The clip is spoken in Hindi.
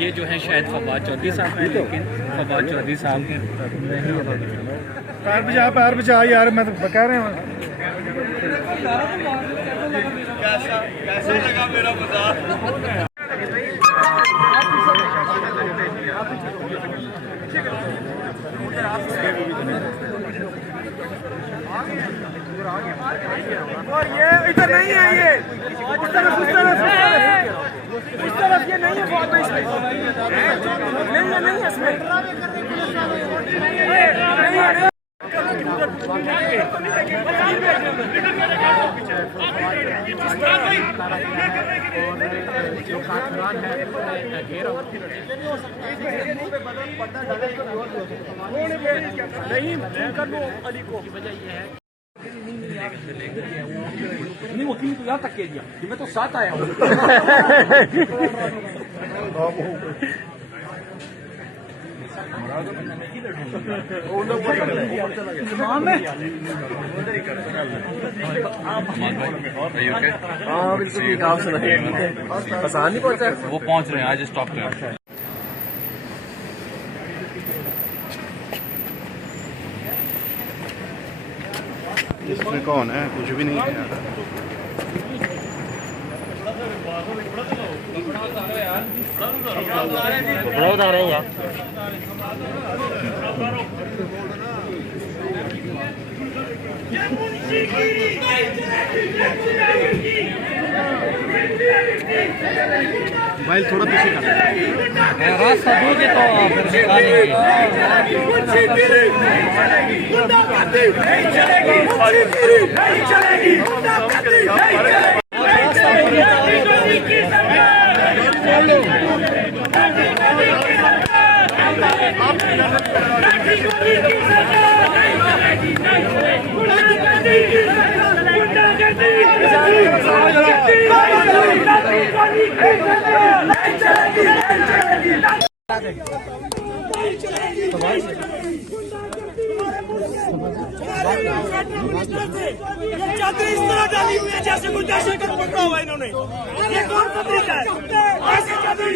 ये जो है शायद फवाद चौधरी साहब हैं, लेकिन फवाद चौधरी साहब पैर बचा यार, मैं तो कह रहे हैं। कैसा लगा मेरा मजाक? और ये इधर नहीं है, ये उस तरफ ये नहीं है, बहुत नहीं है इसमें। जो खासमान है अली को की वजह यह है नहीं, वकील तो यहाँ तक कह दिया कि मैं तो साथ आया हूँ। हाँ बिल्कुल ठीक, आप सुनाइए। आसान नहीं पहुंचा, वो पहुंच रहे हैं, आज स्टॉप पे। इसमें कौन है? कुछ भी नहीं है। बड़ा बता रहे हैं यार। मोबाइल थोड़ा पीछे कर, रास्ता दोगे तो फिर चादर इस तरह डाली हुई है जैसे कोई दहशतगर्द पकड़ा हुआ है इन्होंने। ये कौन सा तरीका है?